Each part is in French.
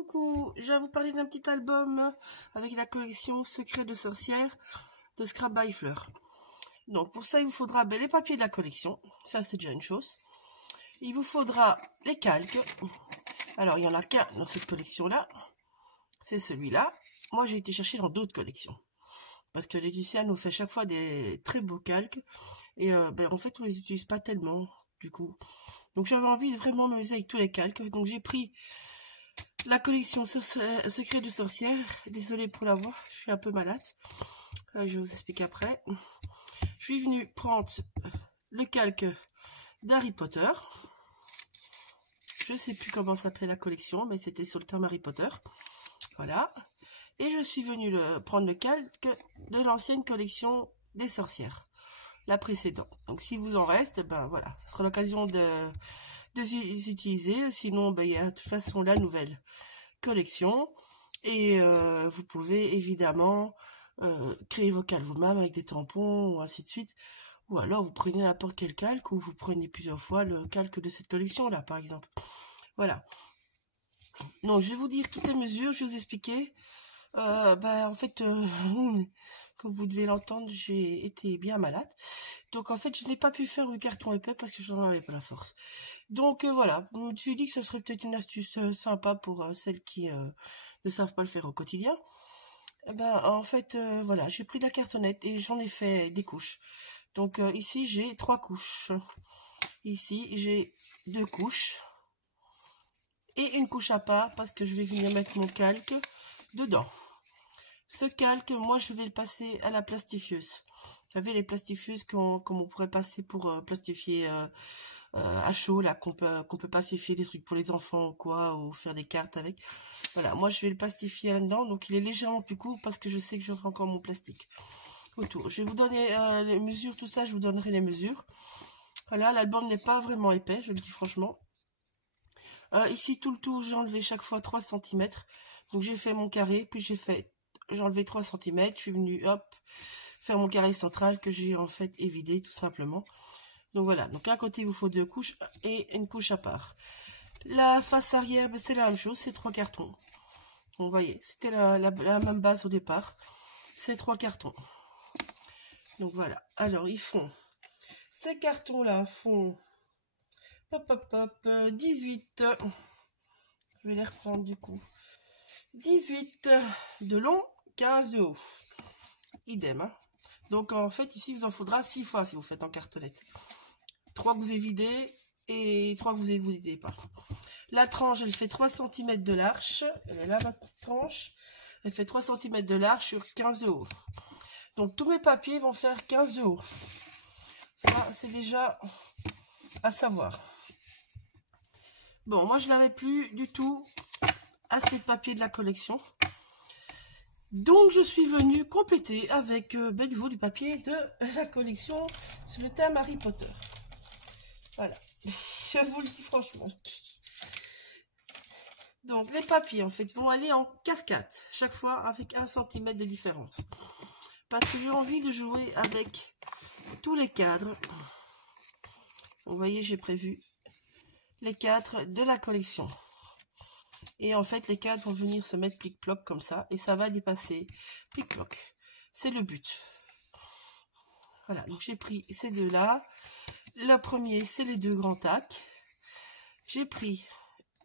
Coucou, je vais vous parler d'un petit album avec la collection Secret de sorcière de Scrap by Fleur. Donc pour ça, il vous faudra les papiers de la collection, ça c'est déjà une chose. Il vous faudra les calques. Alors il n'y en a qu'un dans cette collection-là, c'est celui-là. Moi j'ai été chercher dans d'autres collections. Parce que Laetitia nous fait chaque fois des très beaux calques. Et en fait on les utilise pas tellement du coup. Donc j'avais envie de vraiment m'amuser avec tous les calques. Donc j'ai pris la collection Secret de sorcière. Désolée pour la voix, je suis un peu malade. Je vais vous expliquer après. Je suis venue prendre le calque d'Harry Potter. Je sais plus comment s'appelait la collection, mais c'était sur le thème Harry Potter. Voilà. Et je suis venue prendre le calque de l'ancienne collection des sorcières. La précédente. Donc si vous en reste, ben voilà, ce sera l'occasion de les utiliser. Sinon, ben, il y a de toute façon la nouvelle collection. Et vous pouvez évidemment créer vos calques vous-même avec des tampons ou ainsi de suite. Ou alors vous prenez n'importe quel calque ou vous prenez plusieurs fois le calque de cette collection-là, par exemple. Voilà. Donc je vais vous dire toutes les mesures, je vais vous expliquer. En fait, comme vous devez l'entendre, j'ai été bien malade. Donc en fait, je n'ai pas pu faire le carton épais parce que je n'en avais pas la force. Donc voilà, je me suis dit que ce serait peut-être une astuce sympa pour celles qui ne savent pas le faire au quotidien. En fait, voilà, j'ai pris de la cartonnette et j'en ai fait des couches. Donc ici, j'ai 3 couches. Ici, j'ai 2 couches. Et une couche à part parce que je vais venir mettre mon calque dedans. Ce calque, moi, je vais le passer à la plastifieuse. Vous savez, les plastifieuses qu'on pourrait passer pour plastifier à chaud, là, qu'on peut plastifier des trucs pour les enfants ou quoi, ou faire des cartes avec. Voilà, moi, je vais le plastifier là-dedans. Donc, il est légèrement plus court parce que je sais que j'aurai encore mon plastique autour. Je vais vous donner les mesures, tout ça, je vous donnerai les mesures. Voilà, l'album n'est pas vraiment épais, je le dis franchement. Ici, tout le tour, j'ai enlevé chaque fois 3 cm. Donc, j'ai fait mon carré, puis j'ai enlevé 3 cm. Je suis venue, hop, faire mon carré central que j'ai en fait évidé, tout simplement. Donc, voilà. Donc, à côté, il vous faut 2 couches et une couche à part. La face arrière, c'est la même chose, c'est 3 cartons. Donc, vous voyez, c'était la même base au départ. C'est 3 cartons. Donc, voilà. Alors, ces cartons-là font... Hop, 18. Je vais les reprendre du coup. 18 de long, 15 de haut. Idem. Hein. Donc en fait, ici, il vous en faudra 6 fois si vous faites en cartonnette. 3 que vous évidez et 3 que vous évidez pas. La tranche, elle fait 3 cm de large. Elle est là, ma petite tranche. Elle fait 3 cm de large sur 15 de haut. Donc tous mes papiers vont faire 15 de haut. Ça, c'est déjà à savoir. Bon, moi, je n'avais plus du tout assez de papier de la collection. Donc, je suis venue compléter avec du papier de la collection sur le thème Harry Potter. Voilà. Je vous le dis franchement. Donc, les papiers, en fait, vont aller en cascade. Chaque fois avec 1 cm de différence. Parce que j'ai envie de jouer avec tous les cadres. Vous voyez, j'ai prévu les cadres de la collection. Et en fait, les cadres vont venir se mettre plic-ploc comme ça. Et ça va dépasser plic-ploc. C'est le but. Voilà, donc j'ai pris ces deux-là. Le premier, c'est les 2 grands tacs. J'ai pris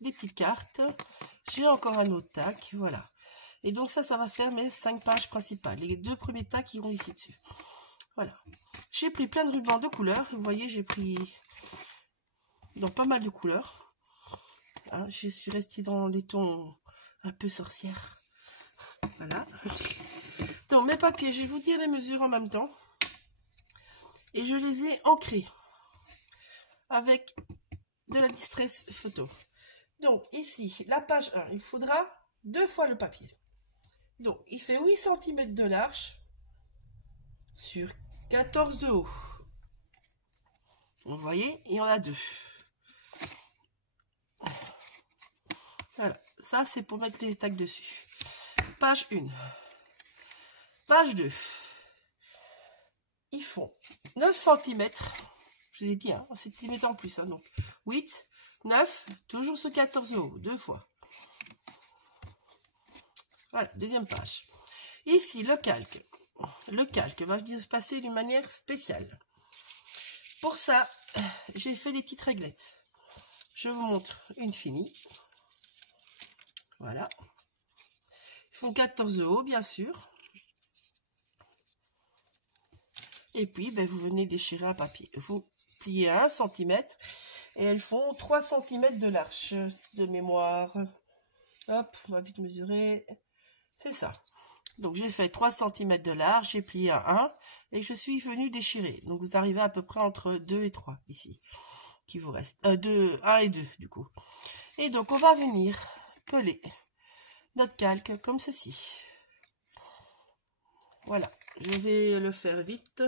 des petites cartes. J'ai encore un autre tac. Voilà. Et donc ça va faire mes 5 pages principales. Les 2 premiers tacs iront ici dessus. Voilà. J'ai pris plein de rubans de couleurs. Vous voyez, j'ai pris... dans pas mal de couleurs. Hein, je suis restée dans les tons un peu sorcières. Voilà. Donc mes papiers, je vais vous dire les mesures en même temps. Et je les ai ancrés avec de la distress photo. Donc ici, la page 1, il faudra 2 fois le papier. Donc il fait 8 cm de large sur 14 de haut. Vous voyez, il y en a 2. Voilà, ça c'est pour mettre les tags dessus. Page 1. Page 2. Ils font 9 cm. Je vous ai dit, hein, en centimètres en plus. Hein, donc 8, 9, toujours ce 14 de haut, 2 fois. Voilà, deuxième page. Ici, le calque. Le calque va venir se passer d'une manière spéciale. Pour ça, j'ai fait des petites réglettes. Je vous montre une finie. Voilà. Ils font 14 de haut, bien sûr. Et puis, ben, vous venez déchirer un papier. Vous pliez à 1 cm et elles font 3 cm de large de mémoire. Hop, on va vite mesurer. C'est ça. Donc, j'ai fait 3 cm de large, j'ai plié à 1 et je suis venue déchirer. Donc, vous arrivez à peu près entre 2 et 3 ici. Qui vous reste 1 et 2 du coup. Et donc, on va venir coller notre calque comme ceci. Voilà. Je vais le faire vite.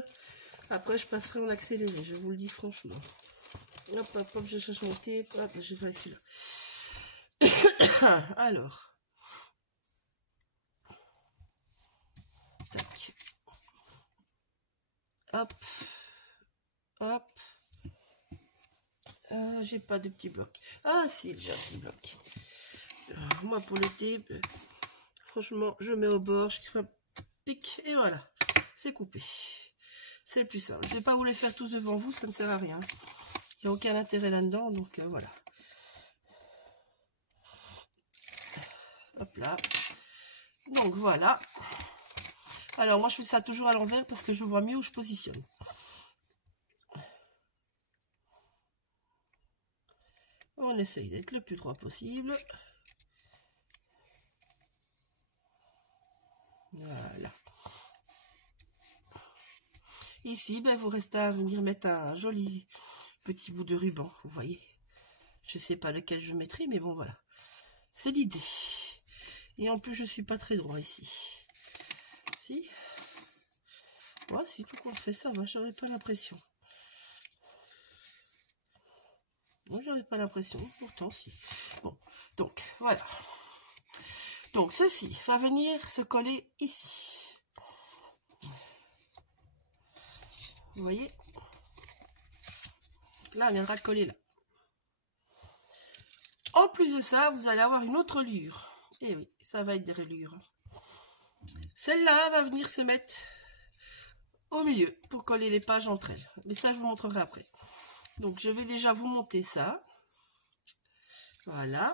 Après, je passerai en accéléré, je vous le dis franchement. Hop, hop, hop, je cherche mon tape. Hop, je vais celui-là. Alors. Tac. Hop. Hop. J'ai pas de petit bloc. Ah, si, j'ai un petit bloc. Moi, pour le tape, franchement, je mets au bord, je pique et voilà. C'est coupé. C'est le plus simple. Je ne vais pas vous les faire tous devant vous, ça ne sert à rien. Il n'y a aucun intérêt là-dedans, donc voilà. Hop là. Donc voilà. Alors moi je fais ça toujours à l'envers parce que je vois mieux où je positionne. On essaye d'être le plus droit possible. Voilà. Ici, ben, vous restez à venir mettre un joli petit bout de ruban, vous voyez. Je ne sais pas lequel je mettrai, mais bon voilà. C'est l'idée. Et en plus, je suis pas très droit ici. Si. Ouais, si tout qu'on fait ça va, j'aurais pas l'impression. Bon, j'aurais pas l'impression, pourtant si. Bon, donc voilà. Donc ceci va venir se coller ici. Vous voyez? Là, on viendra le coller là. En plus de ça, vous allez avoir une autre lure. Et oui, ça va être des relures. Celle-là va venir se mettre au milieu pour coller les pages entre elles. Mais ça, je vous montrerai après. Donc, je vais déjà vous monter ça. Voilà.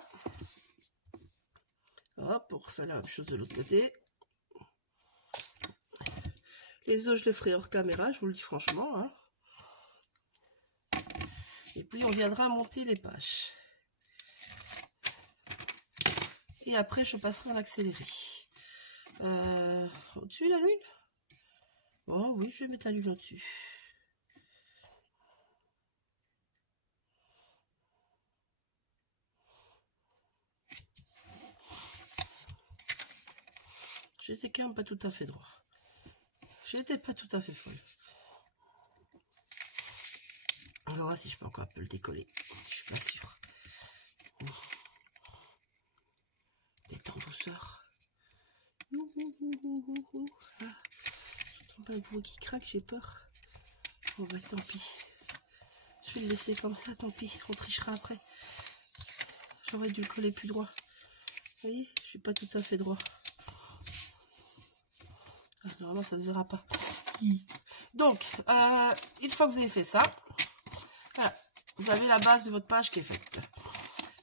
Hop, on refait la même chose de l'autre côté. Les autres, je les ferai hors caméra, je vous le dis franchement. Hein. Et puis, on viendra monter les pages. Et après, je passerai en accéléré. Au-dessus, la lune? Oh oui, je vais mettre la lune au-dessus. J'étais quand même pas tout à fait droit. J'étais pas tout à fait folle. On va voir si je peux encore un peu le décoller. Je suis pas sûre. D'être en douceur. Ah, j'entends pas un bruit qui craque, j'ai peur. Bon bah tant pis. Je vais le laisser comme ça, tant pis. On trichera après. J'aurais dû le coller plus droit. Vous voyez, je suis pas tout à fait droit. Ah, normalement, ça se verra pas. Donc, une fois que vous avez fait ça, voilà, vous avez la base de votre page qui est faite.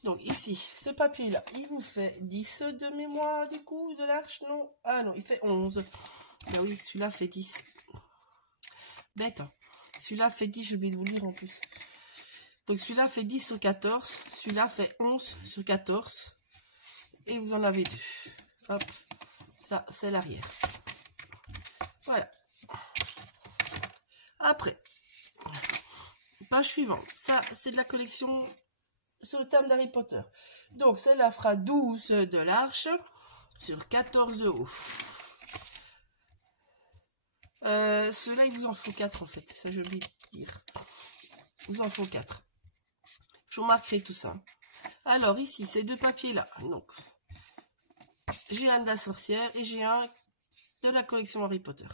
Donc ici, ce papier-là, il vous fait 10 de mémoire du coup, de l'arche, non? Ah non, il fait 11. Ben oui, celui-là fait 10. Bête, hein. Celui-là fait 10, j'ai oublié de vous lire en plus. Donc celui-là fait 10 sur 14, celui-là fait 11 sur 14. Et vous en avez 2. Hop, ça c'est l'arrière. Voilà. Après, page suivante. Ça, c'est de la collection sur le thème d'Harry Potter. Donc, celle-là fera 12 de l'arche sur 14 de haut. Ceux-là, il vous en faut 4 en fait. C'est ça, j'ai oublié de dire. Il vous en faut 4. Je vous marquerai tout ça. Alors, ici, ces deux papiers-là. Donc, j'ai un de la sorcière et j'ai un de la collection Harry Potter.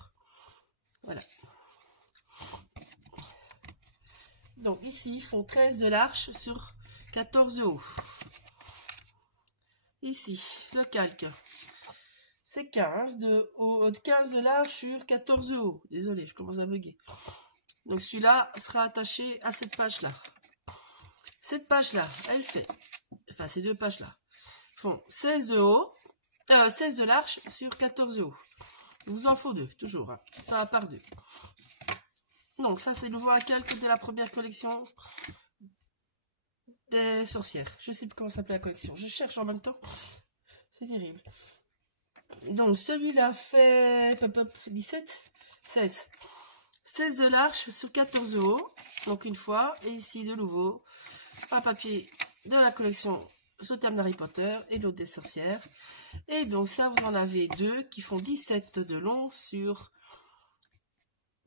Voilà. Donc, ici, ils font 13 de l'arche sur 14 de haut. Ici, le calque. c'est 15 de large sur 14 de haut. Désolé, je commence à bugger. Donc celui-là sera attaché à cette page-là. Cette page-là, elle fait, enfin ces deux pages-là, font 16 de haut, 16 de large sur 14 de haut. Il vous en faut deux, toujours, hein. Ça va par deux. Donc ça c'est nouveau un calque de la première collection des sorcières. Je sais plus comment s'appelait la collection. Je cherche en même temps. C'est terrible. Donc celui-là fait 17, 16. 16 de large sur 14 de haut. Donc une fois. Et ici de nouveau un papier de la collection sous thème d'Harry Potter et l'autre des sorcières. Et donc ça vous en avez deux qui font 17 de long sur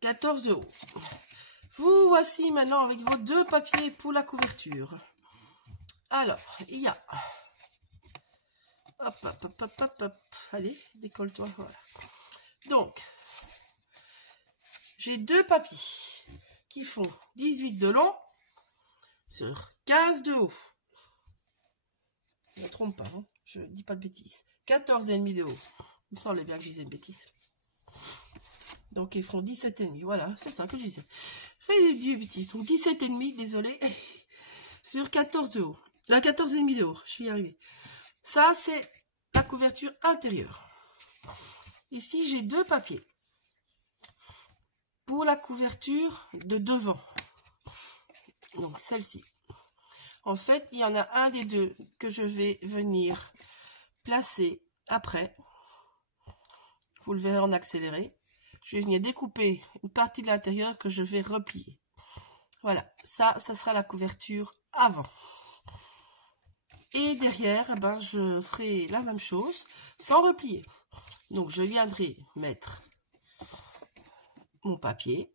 14 de haut. Vous voici maintenant avec vos deux papiers pour la couverture. Alors, il y a... Hop, hop, hop, hop, hop, hop. Allez, décolle-toi, voilà. Donc, j'ai deux papiers qui font 18 de long sur 15 de haut. Je ne me trompe pas, hein, je dis pas de bêtises. 14,5 de haut. Il me semble bien que je disais une bêtise. Donc, ils font 17,5. Voilà, c'est ça que je disais. Je fais des bêtises. Donc, 17,5, désolé, sur 14 de haut. 14,5 de haut, je suis arrivée. Ça, c'est la couverture intérieure. Ici, j'ai deux papiers pour la couverture de devant. Donc, celle-ci. En fait, il y en a un des deux que je vais venir placer après. Vous le verrez en accéléré. Je vais venir découper une partie de l'intérieur que je vais replier. Voilà, ça sera la couverture avant. Et derrière, ben, je ferai la même chose sans replier. Donc, je viendrai mettre mon papier.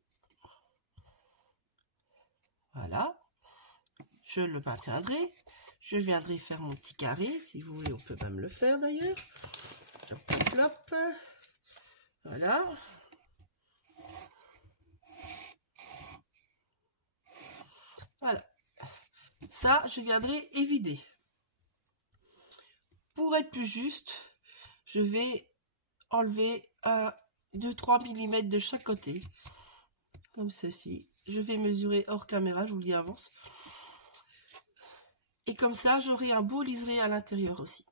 Voilà. Je le maintiendrai. Je viendrai faire mon petit carré. Si vous voulez, on peut même le faire d'ailleurs. Hop. Voilà. Voilà. Ça, je viendrai évider. Pour être plus juste, je vais enlever 2-3 mm de chaque côté. Comme ceci. Je vais mesurer hors caméra, je vous le dis avance. Et comme ça, j'aurai un beau liseré à l'intérieur aussi.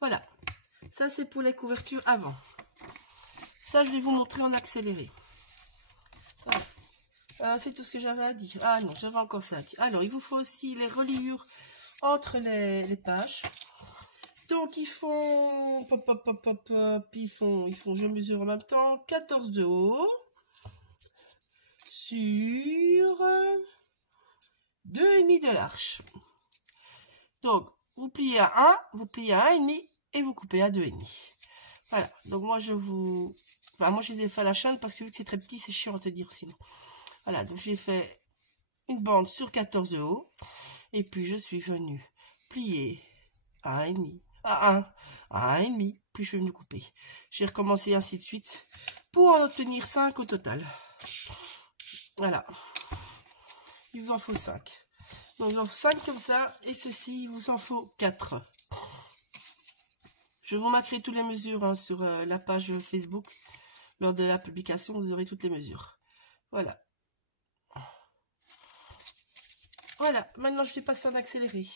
Voilà. Ça, c'est pour les couvertures avant. Ça, je vais vous montrer en accéléré. Voilà. C'est tout ce que j'avais à dire. Ah non, j'avais encore ça à dire. Alors, il vous faut aussi les reliures entre les pages. Donc, ils font... Ils font, je mesure en même temps, 14 de haut sur 2,5 de large. Donc, vous pliez à 1, vous pliez à 1,5 et vous coupez à 2,5. Voilà. Donc, moi, je les ai fait à la chaîne parce que vu que c'est très petit, c'est chiant à te dire sinon. Voilà. Donc, j'ai fait une bande sur 14 de haut. Et puis, je suis venue plier à 1,5. À 1, à 1,5, puis je vais nous couper. J'ai recommencé ainsi de suite pour en obtenir 5 au total. Voilà. Il vous en faut 5. Donc, il vous en faut 5 comme ça, et ceci, il vous en faut 4. Je vous marquerai toutes les mesures hein, sur la page Facebook. Lors de la publication, vous aurez toutes les mesures. Voilà. Voilà, maintenant je vais passer en accéléré.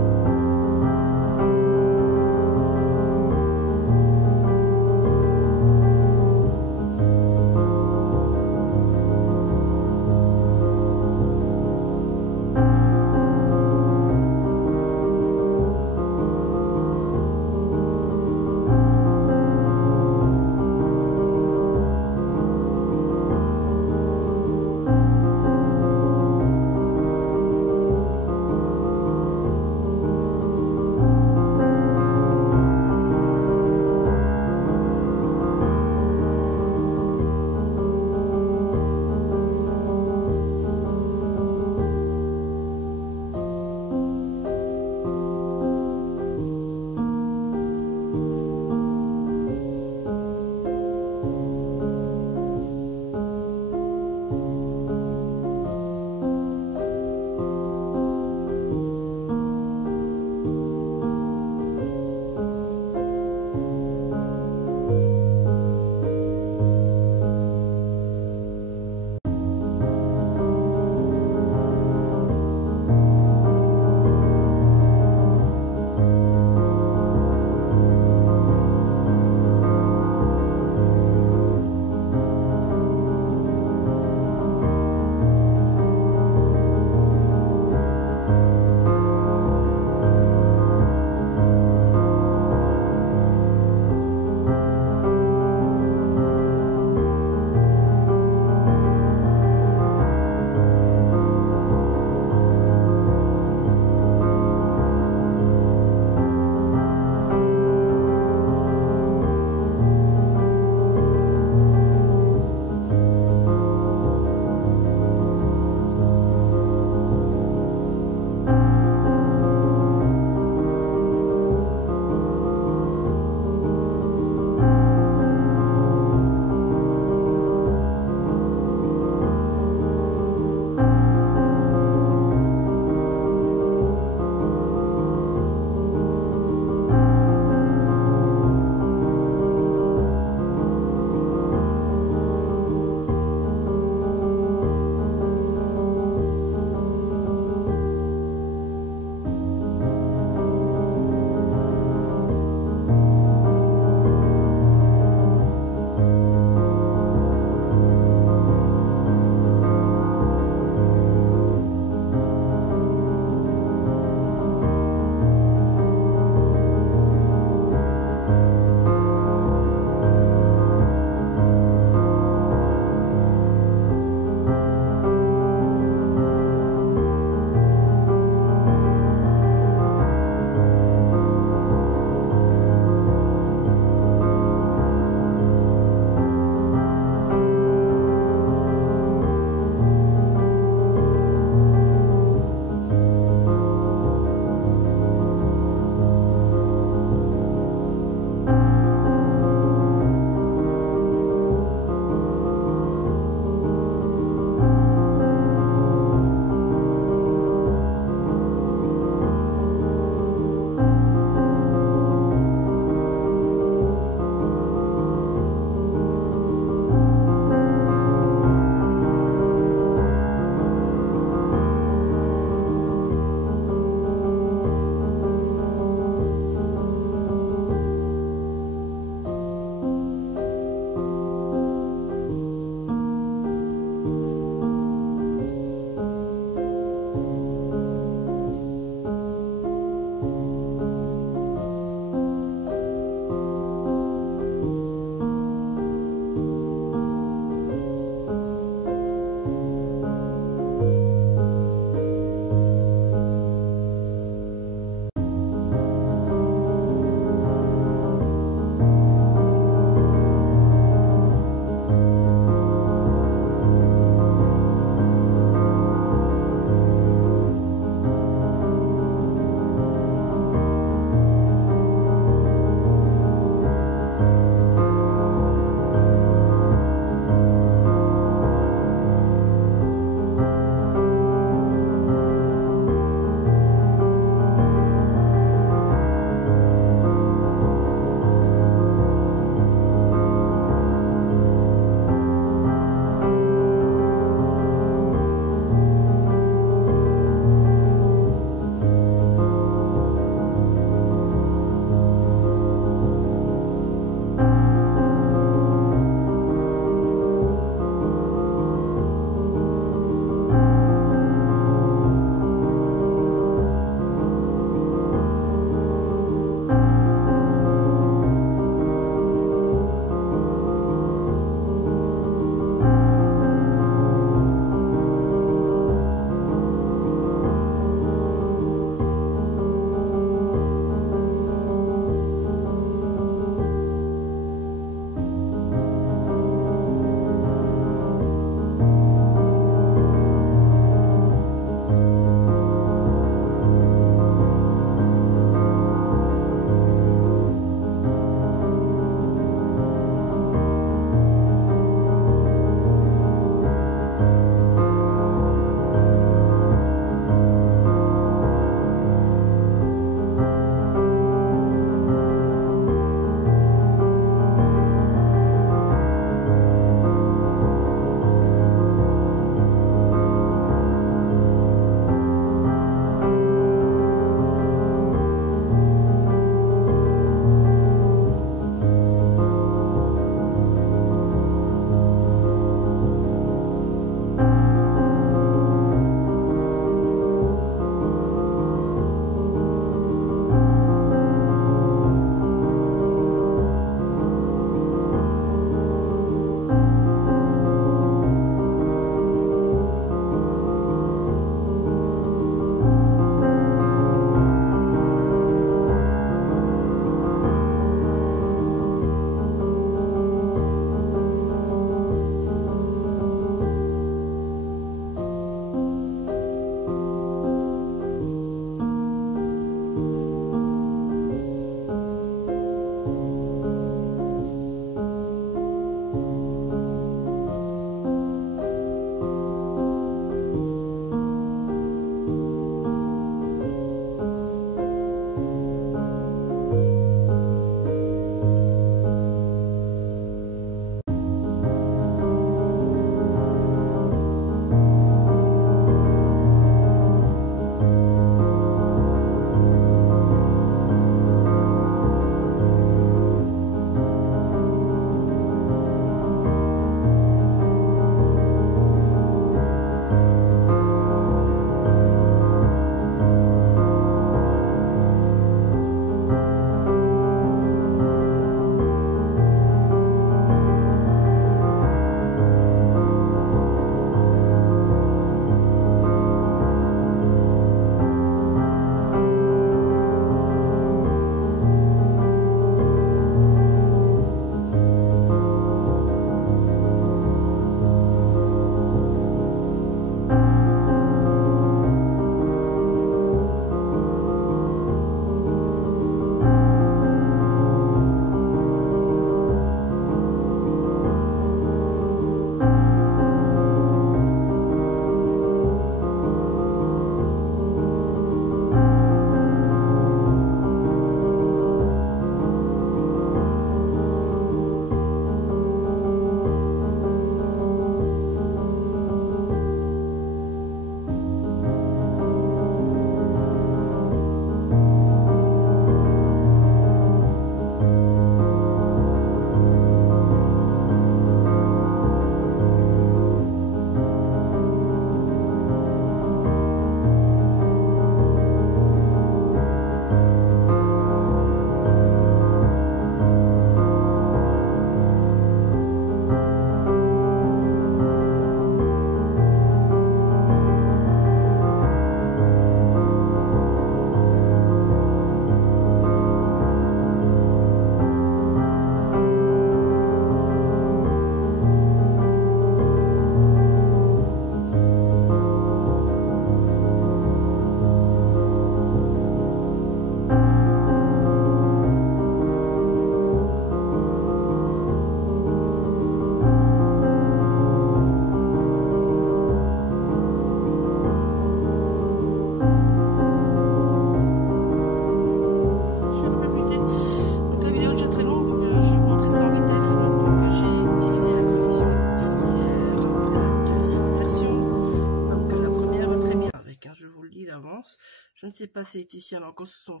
sais pas si Laetitia est encore sur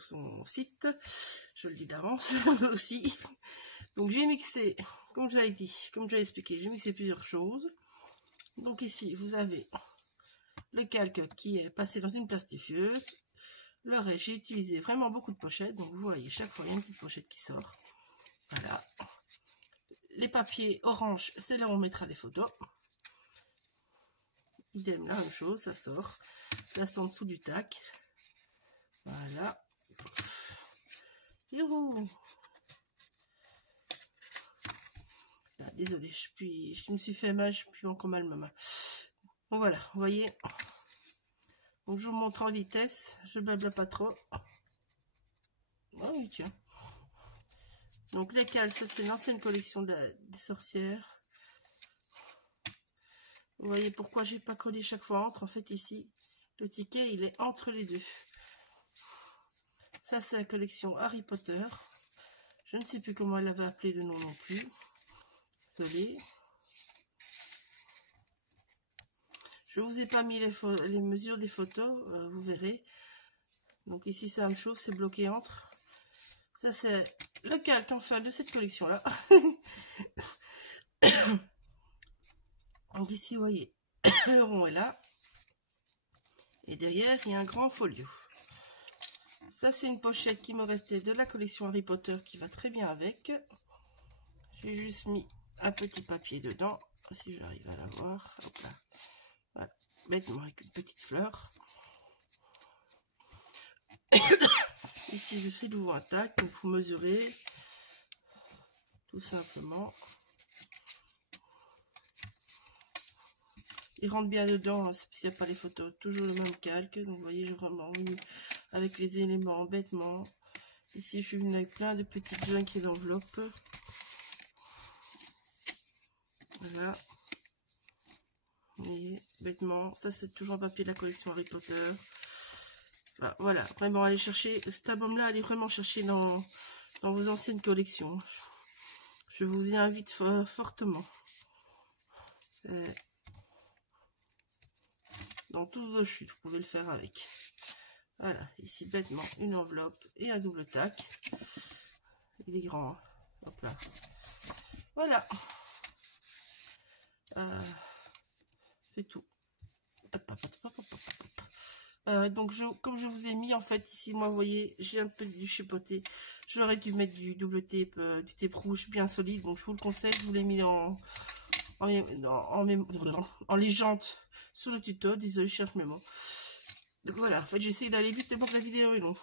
son site. Je le dis d'avance aussi. Donc j'ai mixé, comme j'avais dit, comme j'avais expliqué, j'ai mixé plusieurs choses. Donc ici, vous avez le calque qui est passé dans une plastifieuse. Le reste, j'ai utilisé vraiment beaucoup de pochettes. Donc vous voyez, chaque fois, il y a une petite pochette qui sort. Voilà. Les papiers orange, c'est là où on mettra les photos. Idem, la même chose, ça sort. Là, c'est en dessous du tac. Voilà. Youhou. Là, désolée, je me suis fait mal, je suis encore mal ma main. Donc voilà, vous voyez. Donc je vous montre en vitesse, je blabla pas trop. Oh oui, tiens. Donc les cales, ça c'est l'ancienne collection des sorcières. Vous voyez pourquoi j'ai pas collé chaque fois entre. En fait ici, le ticket il est entre les deux. Ça c'est la collection Harry Potter. Je ne sais plus comment elle avait appelé le nom non plus. Désolée. Je vous ai pas mis les mesures des photos, vous verrez. Donc ici c'est la même chose, c'est bloqué entre. Ça c'est le calque enfin de cette collection là. Donc ici vous voyez, le rond est là. Et derrière il y a un grand folio. Ça c'est une pochette qui me restait de la collection Harry Potter qui va très bien avec. J'ai juste mis un petit papier dedans, si j'arrive à la voir. Hop là. Voilà. Bêtement avec une petite fleur. Ici je fais d'ouvrir un tac, donc vous mesurez tout simplement. Il rentre bien dedans, c'est parce qu'il n'y a pas les photos, toujours le même calque. Donc vous voyez, j'ai vraiment mis avec les éléments bêtement. Ici je suis venue avec plein de petites joints et d'enveloppes. Voilà. Vous voyez, bêtement, ça c'est toujours un papier de la collection Harry Potter. Voilà, vraiment allez chercher, cet album là, allez vraiment chercher dans vos anciennes collections. Je vous y invite fortement. Dans toutes vos chutes, vous pouvez le faire avec. Voilà, ici bêtement une enveloppe et un double tac. Il est grand, hein. Hop là. Voilà. C'est tout. Donc comme je vous ai mis en fait ici, moi vous voyez, j'ai un peu du chipoté. J'aurais dû mettre du double tape, du tape rouge bien solide. Donc je vous le conseille, je vous l'ai mis en légende sur le tuto. Désolé, je cherche mes mots. Donc voilà, en fait j'essaie d'aller vite tellement que la vidéo est longue.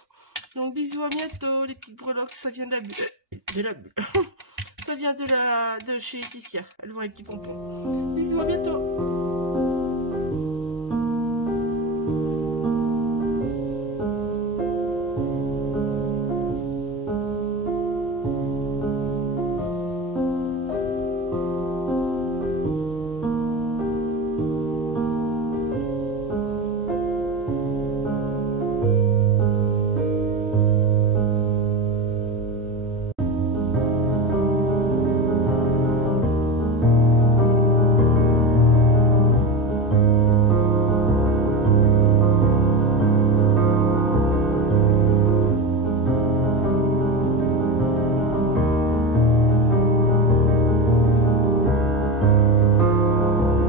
Donc bisous, à bientôt les petites breloques, ça vient de la bulle. Ça vient de chez Laetitia. Elles vont les petits pompons. Bisous, à bientôt.